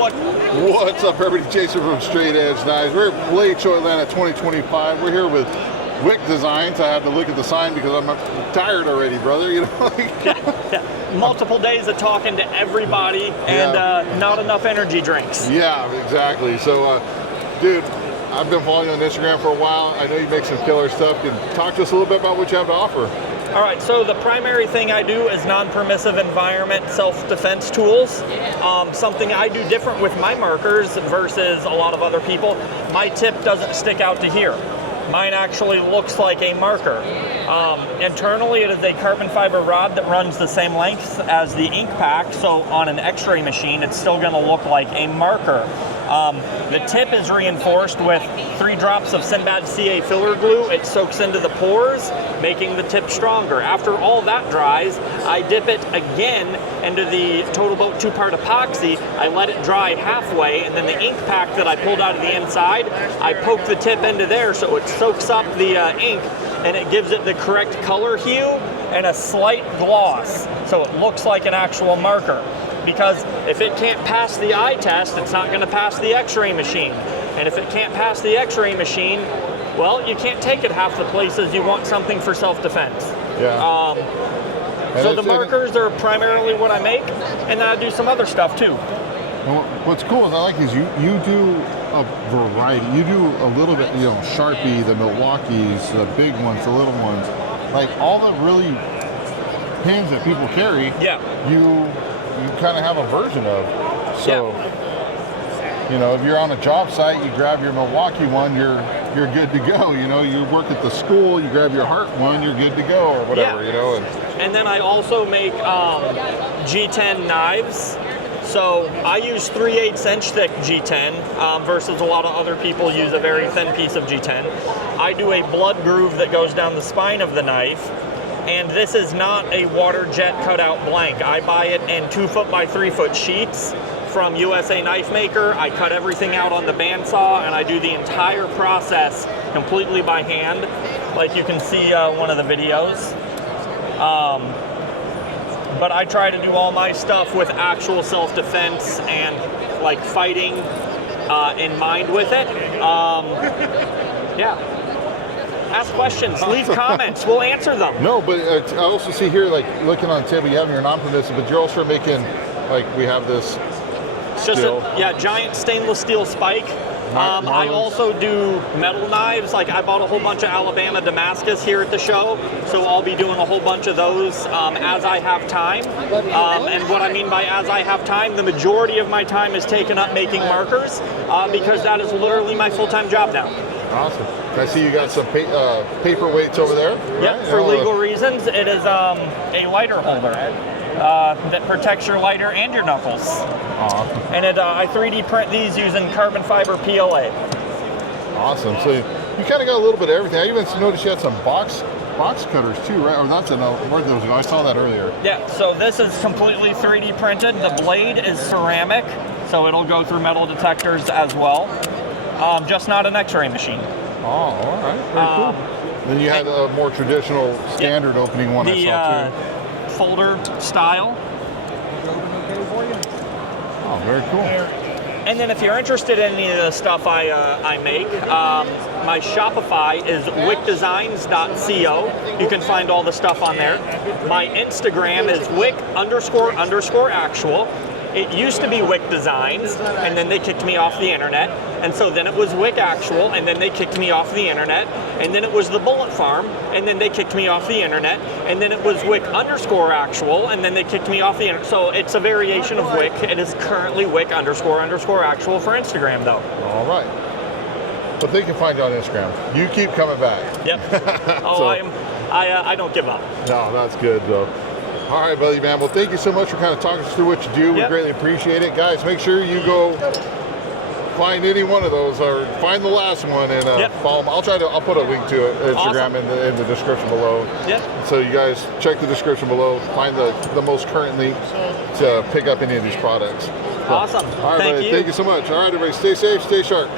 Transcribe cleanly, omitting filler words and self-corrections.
what? What's up, everybody? Jason from Straight Edge Knives. We're at Blade Show Atlanta 2025. We're here with Wick Designs. I had to look at the sign because I'm tired already, brother. You know, Yeah. Multiple days of talking to everybody and not enough energy drinks. Yeah, exactly. So, dude, I've been following you on Instagram for a while. I know you make some killer stuff. Can you talk to us a little bit about what you have to offer? All right, so the primary thing I do is non-permissive environment self-defense tools. Something I do different with my markers versus a lot of other people. My tip doesn't stick out to here. Mine actually looks like a marker. Internally, it is a carbon fiber rod that runs the same length as the ink pack, so on an x-ray machine, it's still gonna look like a marker. The tip is reinforced with 3 drops of Sinbad CA filler glue. It soaks into the pores, making the tip stronger. After all that dries, I dip it again into the Total Boat 2-part epoxy. I let it dry halfway, and then the ink pack that I pulled out of the inside, I poke the tip into there so it soaks up the ink, and it gives it the correct color hue and a slight gloss, so it looks like an actual marker. Because if it can't pass the eye test, it's not going to pass the x-ray machine. And if it can't pass the x-ray machine, well, you can't take it half the places you want something for self-defense. Yeah. So the markers are primarily what I make, and then I do some other stuff too. Well, what's cool is I like is you do a variety. You do a little bit, you know, Sharpie, the Milwaukees, the big ones, the little ones, like all the really pins that people carry. Yeah. You kind of have a version of. So, you know, if you're on a job site, you grab your Milwaukee one, you're good to go. You know, you work at the school, you grab your Hart one, you're good to go, or whatever. You know. And then I also make G10 knives. So I use 3/8 inch thick G10 versus a lot of other people use a very thin piece of G10. I do a blood groove that goes down the spine of the knife. And this is not a water jet cutout blank. I buy it in 2-foot by 3-foot sheets from USA Knife Maker. I cut everything out on the bandsaw, and I do the entire process completely by hand, like you can see one of the videos. But I try to do all my stuff with actual self-defense and like fighting in mind with it. Yeah. Ask questions, leave comments, we'll answer them. No, but I also see here, like looking on the table, you have your non-permissive, but you're also making, like we have this. It's just a giant stainless steel spike. I also do metal knives. Like I bought a whole bunch of Alabama Damascus here at the show, so I'll be doing a whole bunch of those as I have time. And what I mean by as I have time, the majority of my time is taken up making markers because that is literally my full-time job now. Awesome. I see you got some paperweights over there. Right? Yep, for legal reasons, it is a lighter holder that protects your lighter and your knuckles. Awesome. And I 3D print these using carbon fiber PLA. Awesome. So you kind of got a little bit of everything. I even noticed you had some box cutters too, right? Or not to know where those go. I saw that earlier. Yeah, so this is completely 3D printed. The blade is ceramic, so it'll go through metal detectors as well. Just not an x-ray machine. Oh, all right. Very cool. Then you had a more traditional standard opening one I saw too. Folder style. Oh, very cool. And then if you're interested in any of the stuff I make, my Shopify is wickdesigns.co. You can find all the stuff on there. My Instagram is wick__actual. It used to be Wick Designs, and then they kicked me off the internet. And so then it was Wick Actual, and then they kicked me off the internet. And then it was the Bullet Farm, and then they kicked me off the internet. And then it was Wick_actual, and then they kicked me off the internet. So it's a variation of Wick. It is currently Wick__actual for Instagram, though. All right. But they can find you on Instagram. You keep coming back. Yep. Oh, I don't give up. No, that's good, though. All right, buddy, man. Well, thank you so much for kind of talking us through what you do. We greatly appreciate it. Guys, make sure you go find any one of those or find the last one and follow them. I'll put a link to it, Instagram in the description below. Yeah. So you guys check the description below, find the most current link to pick up any of these products. So, Awesome. All right, buddy. Thank you so much. All right, everybody. Stay safe, stay sharp.